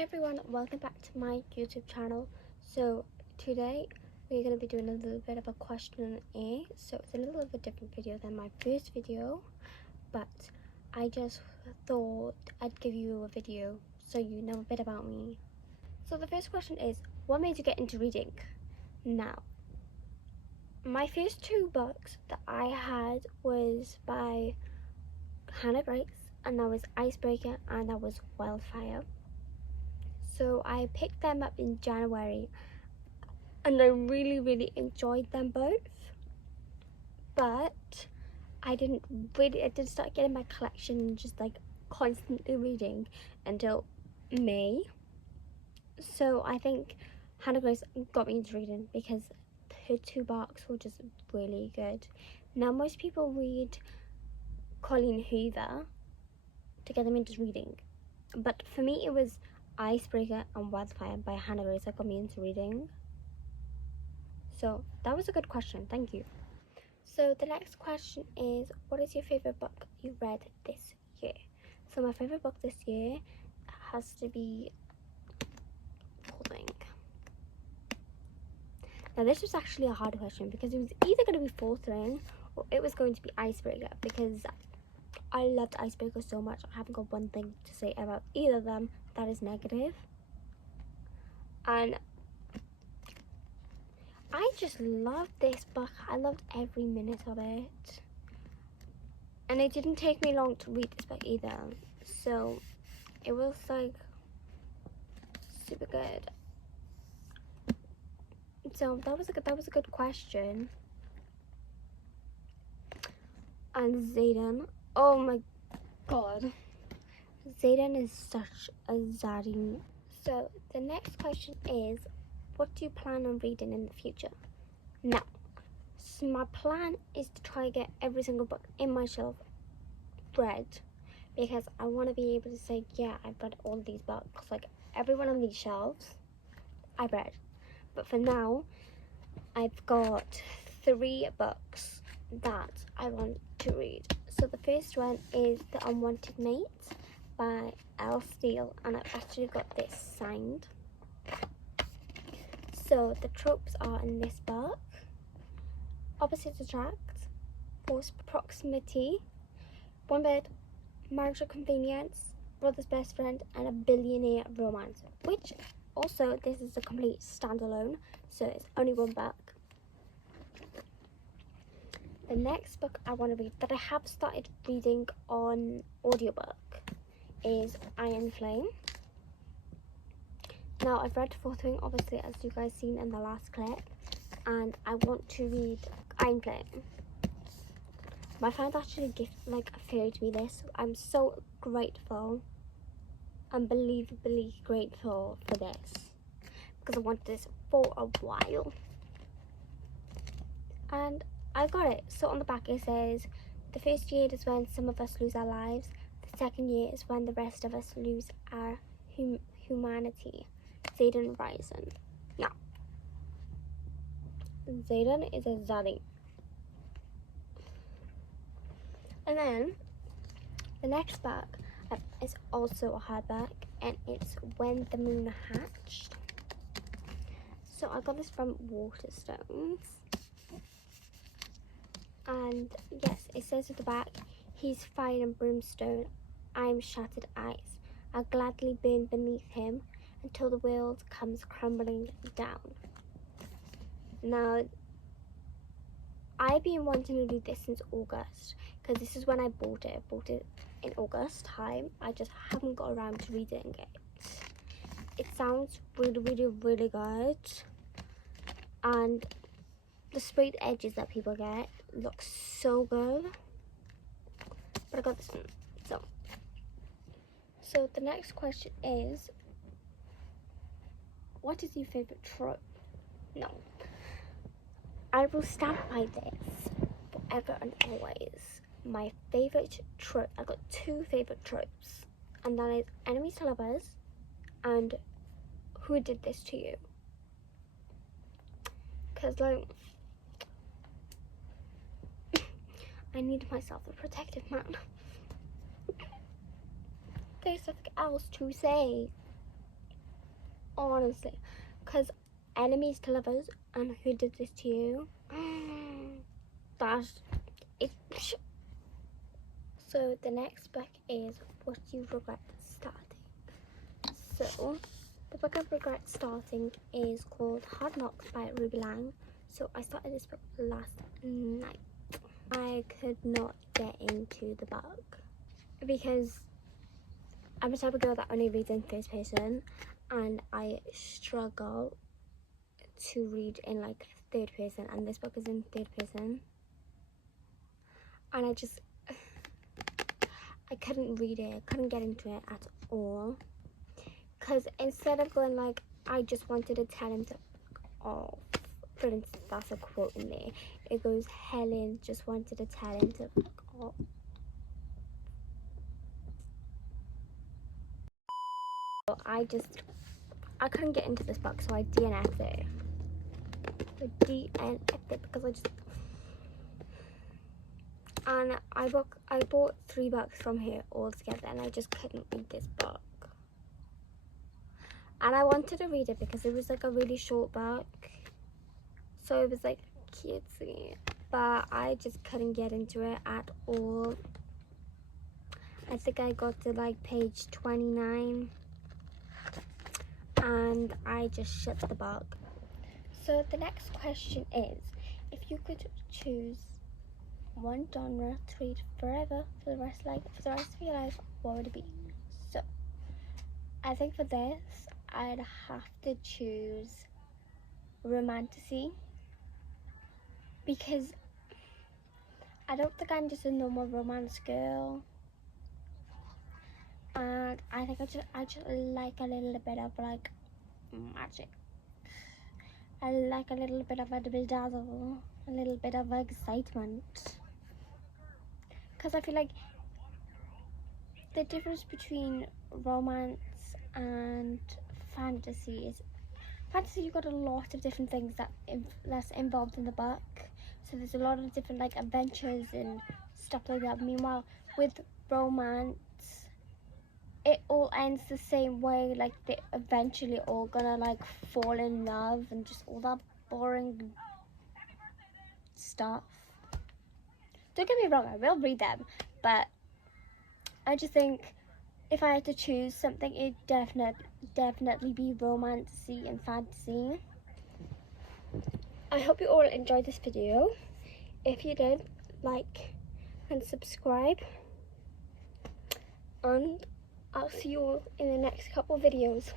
Hey everyone, welcome back to my YouTube channel. So today we're going to be doing a little bit of a question and A. So it's a little bit of a different video than my first video, but I just thought I'd give you a video so you know a bit about me. So the first question is, what made you get into reading? Now, my first two books that I had was by Hannah Grace, and that was Icebreaker and that was Wildfire. So I picked them up in January and I really enjoyed them both, but I didn't start getting my collection and just like constantly reading until May. So I think Hannah Grace got me into reading because her two books were just really good. Now most people read Colleen Hoover to get them into reading, but for me it was Icebreaker and Wildfire by Hannah Grace that got me into reading. So that was a good question, thank you. So the next question is, what is your favourite book you read this year? So my favourite book this year has to be, now this was actually a hard question because it was either going to be Fourth Ring or it was going to be Icebreaker, because I loved Icebreaker so much. I haven't got one thing to say about either of them that is negative. And I just loved this book. I loved every minute of it. And it didn't take me long to read this book either. So it was like super good. So that was a good question. And Zayden, oh my god, Zayden is such a zaddy. So the next question is, what do you plan on reading in the future? Now, so my plan is to try to get every single book in my shelf read, because I want to be able to say, yeah, I've read all these books, like everyone on these shelves I've read. But for now, I've got 3 books that I want to read. So the first one is The Unwanted Mate by Elle Steele, and I've actually got this signed. So the tropes are in this book: opposites attract, forced proximity, one bed, marriage or convenience, brother's best friend, and a billionaire romance. Which also, this is a complete standalone, so it's only one book. The next book I want to read that I have started reading on audiobook is Iron Flame. Now I've read Fourth Ring, obviously, as you guys seen in the last clip, and I want to read Iron Flame. My friend actually gifted me this. I'm so grateful, unbelievably grateful for this, because I wanted this for a while. And I got it. So on the back it says, the first year is when some of us lose our lives. The second year is when the rest of us lose our humanity. Zayden Ryzen. Now, Zayden is a zaddy. And then the next book is also a hardback, and it's When the Moon Hatched. So I got this from Waterstones. And yes, it says at the back, he's fire and brimstone, I'm shattered ice. I'll gladly burn beneath him until the world comes crumbling down. Now, I've been wanting to do this since August, because this is when I bought it. I bought it in August time. I just haven't got around to reading it. It sounds really good. And the sprayed edges that people get look so good. But I got this one. So the next question is, what is your favourite trope? No, I will stand by this forever and always. My favourite trope, I got 2 favourite tropes, and that is enemies to lovers and who did this to you. Because like, I need myself a protective man. There's nothing else to say. honestly, because enemies to lovers and who did this to you? That's it. So the next book is What You Regret Starting. So the book I regret starting is called Hard Knocks by Ruby Lang. So I started this book last night. I could not get into the book because I'm the type of girl that only reads in first person, and I struggle to read in like third person, and this book is in third person, and I couldn't read it, couldn't get into it at all, because instead of going like, I just wanted to tell him to off, for instance, that's a quote in there, it goes, Helen just wanted to tell him to off. So I couldn't get into this book, so I DNF'd it. Because and I bought 3 books from here all together, and I just couldn't read this book. And I wanted to read it because it was like a really short book, so it was like cutesy, but I just couldn't get into it at all. I think I got to like page 29 and I just shut the book. So the next question is, if you could choose one genre to read forever for the rest of your life, what would it be? So I think for this I'd have to choose romantasy, because I don't think I'm just a normal romance girl, and I think I just like a little bit of like magic. I like a little bit of a bedazzle, a little bit of excitement, because I feel like the difference between romance and fantasy is you've got a lot of different things that's involved in the book, so there's a lot of different like adventures and stuff like that. Meanwhile with romance, it all ends the same way, like they eventually all gonna like fall in love and just all that boring stuff. Don't get me wrong, I will read them, but I just think if I had to choose something, it'd definitely be romantasy and fantasy. I hope you all enjoyed this video. If you did, like and subscribe, and I'll see you all in the next couple videos.